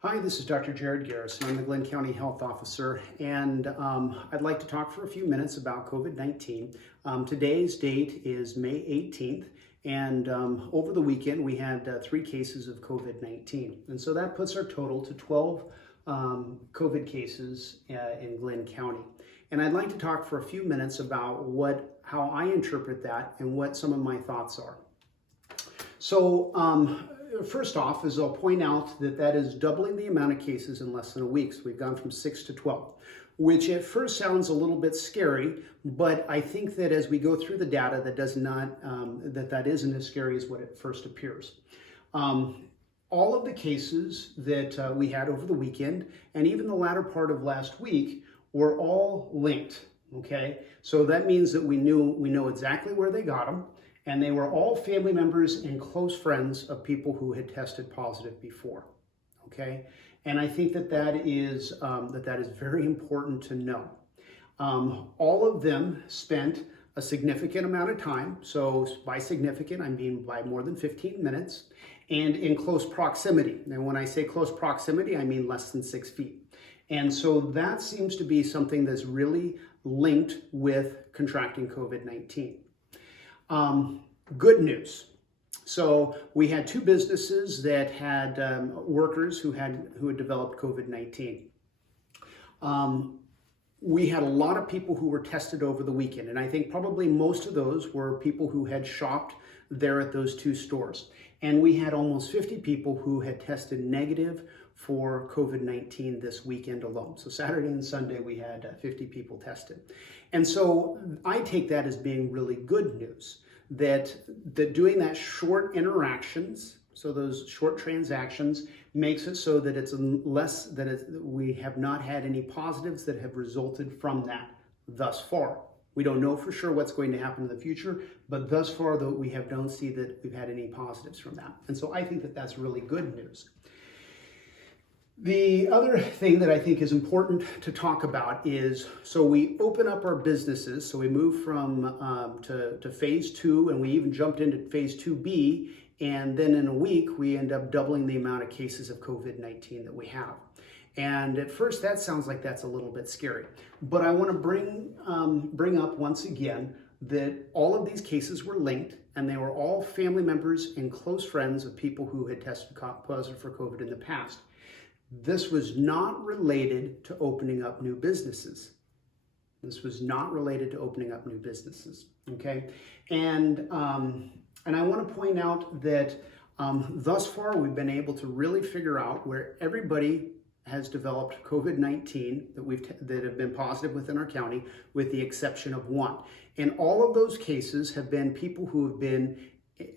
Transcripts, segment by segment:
Hi, this is Dr. Jared Garrison. I'm the Glenn County Health Officer, and I'd like to talk for a few minutes about COVID-19. Today's date is May 18th, and over the weekend we had 3 cases of COVID-19. And so that puts our total to 12 COVID cases in Glenn County. And I'd like to talk for a few minutes about how I interpret that and what some of my thoughts are. So, first off, is I'll point out that is doubling the amount of cases in less than a week. So we've gone from 6 to 12, which at first sounds a little bit scary, but I think that as we go through the data, that isn't as scary as what it first appears. All of the cases that we had over the weekend, and even the latter part of last week, were all linked. Okay, so that means that we know exactly where they got them. And they were all family members and close friends of people who had tested positive before, okay? And I think that is very important to know. All of them spent a significant amount of time, so by significant, I mean by more than 15 minutes, and in close proximity. And when I say close proximity, I mean less than 6 feet. And so that seems to be something that's really linked with contracting COVID-19. Good news. So we had 2 businesses that had workers who had developed COVID-19. We had a lot of people who were tested over the weekend, and I think probably most of those were people who had shopped there at those 2 stores. And we had almost 50 people who had tested negative for COVID-19 this weekend alone. So Saturday and Sunday we had 50 people tested. And so I take that as being really good news, that doing that short interactions, so those short transactions, makes it so that we have not had any positives that have resulted from that thus far. We don't know for sure what's going to happen in the future, but thus far, though, we don't see that we've had any positives from that. And so I think that that's really good news. The other thing that I think is important to talk about is, so we open up our businesses, so we move from to phase 2, and we even jumped into phase 2B, and then in a week we end up doubling the amount of cases of COVID-19 that we have. And at first that sounds like that's a little bit scary, but I want to bring up once again that all of these cases were linked, and they were all family members and close friends of people who had tested positive for COVID in the past. This was not related to opening up new businesses. This was not related to opening up new businesses, okay? And I want to point out that thus far we've been able to really figure out where everybody has developed COVID-19 that have been positive within our county, with the exception of 1. And all of those cases have been people who have been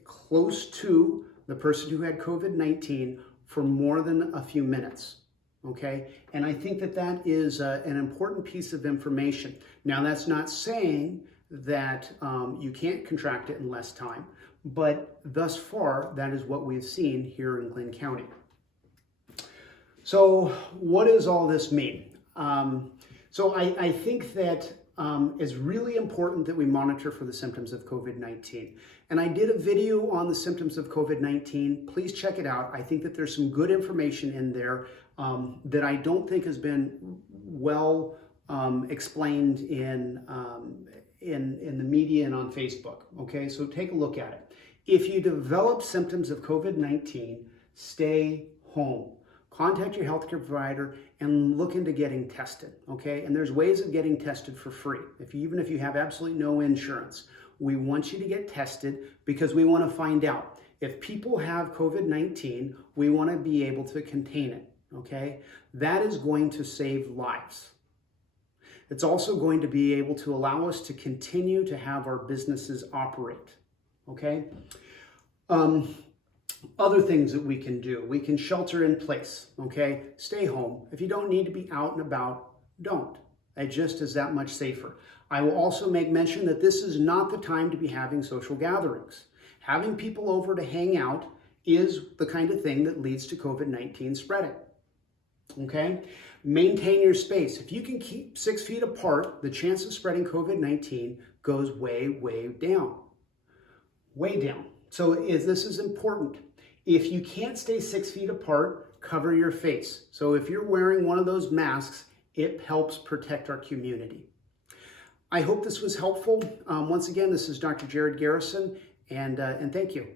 close to the person who had COVID-19 for more than a few minutes, okay? And I think that is an important piece of information. Now, that's not saying that you can't contract it in less time, but thus far, that is what we've seen here in Glenn County. So what does all this mean? So I think that it's really important that we monitor for the symptoms of COVID-19. And I did a video on the symptoms of COVID-19. Please check it out. I think that there's some good information in there that I don't think has been well explained in the media and on Facebook. Okay, so take a look at it. If you develop symptoms of COVID-19, stay home. Contact your healthcare provider and look into getting tested, okay? And there's ways of getting tested for free. Even if you have absolutely no insurance, we want you to get tested because we want to find out. If people have COVID-19, we want to be able to contain it, okay? That is going to save lives. It's also going to be able to allow us to continue to have our businesses operate, okay? Other things that we can do, we can shelter in place, okay? Stay home. If you don't need to be out and about, don't. It just is that much safer. I will also make mention that this is not the time to be having social gatherings. Having people over to hang out is the kind of thing that leads to COVID-19 spreading, okay? Maintain your space. If you can keep 6 feet apart, the chance of spreading COVID-19 goes way, way down. Way down. So this is important. If you can't stay 6 feet apart, cover your face. So if you're wearing one of those masks, it helps protect our community. I hope this was helpful. Once again, this is Dr. Jared Garrison, and thank you.